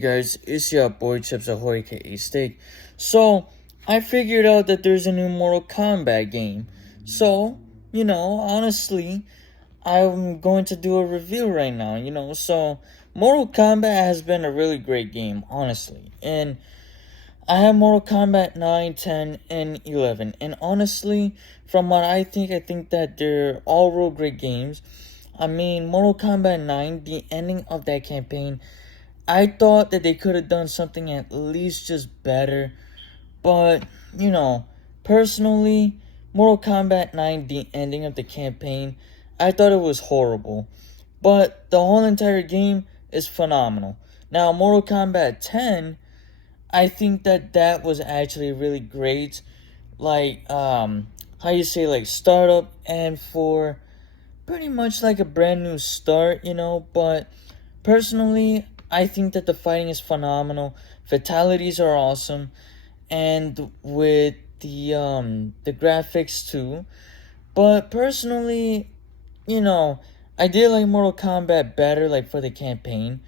Guys, it's your boy Chips Ahoy aka Steak. So, I figured out that there's a new Mortal Kombat game. So, honestly, I'm going to do a review right now, So, Mortal Kombat has been a really great game, honestly. And I have Mortal Kombat 9, 10, and 11. And honestly, from what I think that they're all real great games. I mean, Mortal Kombat 9, the ending of that campaign, I thought that they could have done something at least just better. But, personally, Mortal Kombat 9, the ending of the campaign, I thought it was horrible. But the whole entire game is phenomenal. Now, Mortal Kombat 10, I think that was actually really great. Like, how you say, like, startup and for pretty much like a brand new start, But personally, I think that the fighting is phenomenal. Fatalities are awesome, and with the graphics too. But personally, you know, I did like Mortal Kombat better, like for the campaign,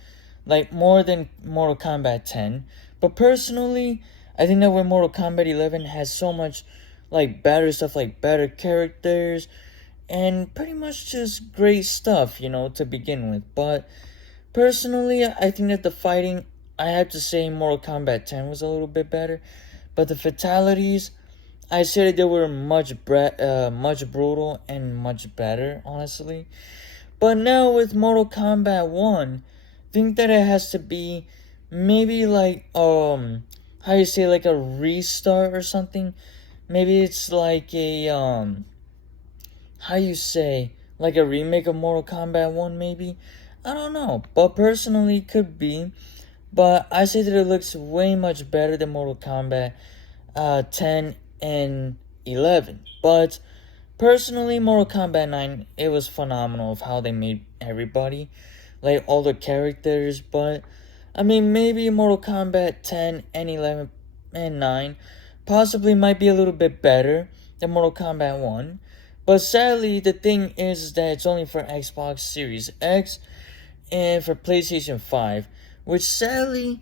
like more than Mortal Kombat 10. But personally, I think that when Mortal Kombat 11 has so much like better stuff, like better characters, and pretty much just great stuff, to begin with. But personally, I think that the fighting, I have to say Mortal Kombat 10 was a little bit better. But the fatalities, I said that they were much brutal and much better, honestly. But now with Mortal Kombat 1, I think that it has to be maybe like, how you say, like a restart or something. Maybe it's like a, how you say, like a remake of Mortal Kombat 1, maybe? I don't know, but personally, it could be. But I say that it looks way much better than Mortal Kombat 10 and 11. But personally, Mortal Kombat 9, it was phenomenal of how they made everybody, like all the characters. But I mean, maybe Mortal Kombat 10 and 11 and 9 possibly might be a little bit better than Mortal Kombat 1. But sadly, the thing is that it's only for Xbox Series X and for PlayStation 5. Which sadly,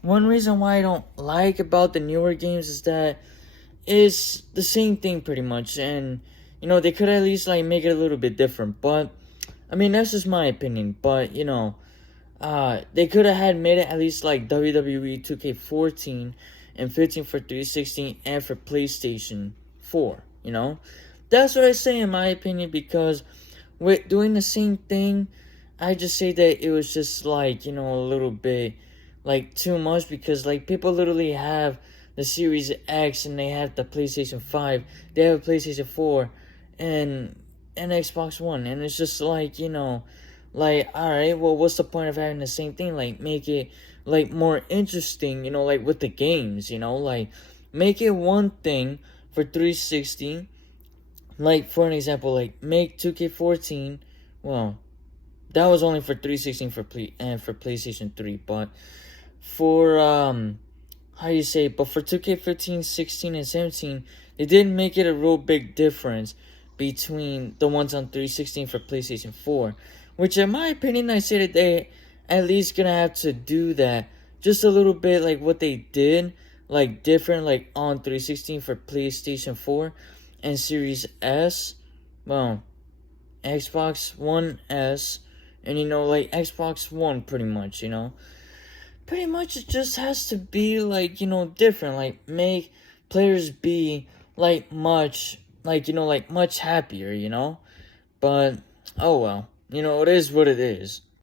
one reason why I don't like about the newer games is that it's the same thing pretty much. And, they could at least like make it a little bit different. But, I mean, that's just my opinion. But, they could have had made it at least like WWE 2K14 and 15 for 360 and for PlayStation 4, That's what I say in my opinion, because with doing the same thing, I just say that it was just like, a little bit like too much, because like people literally have the Series X and they have the PlayStation 5, they have a PlayStation 4 and Xbox One, and it's just like, like, alright, well, what's the point of having the same thing? Like, make it like more interesting, like with the games, like make it one thing for 360. Like, for an example, like make 2K14, well, that was only for 360 and for PlayStation 3, but for how you say, but for 2K15, 16, and 17, they did make it a real big difference between the ones on 360 for PlayStation 4, which in my opinion, I say that they at least gonna have to do that just a little bit, like what they did, like different, like on 360 for PlayStation 4 and Series S, well, Xbox One S, and like Xbox One, pretty much, pretty much it just has to be like, different, like make players be like much, like much happier, but oh well, it is what it is.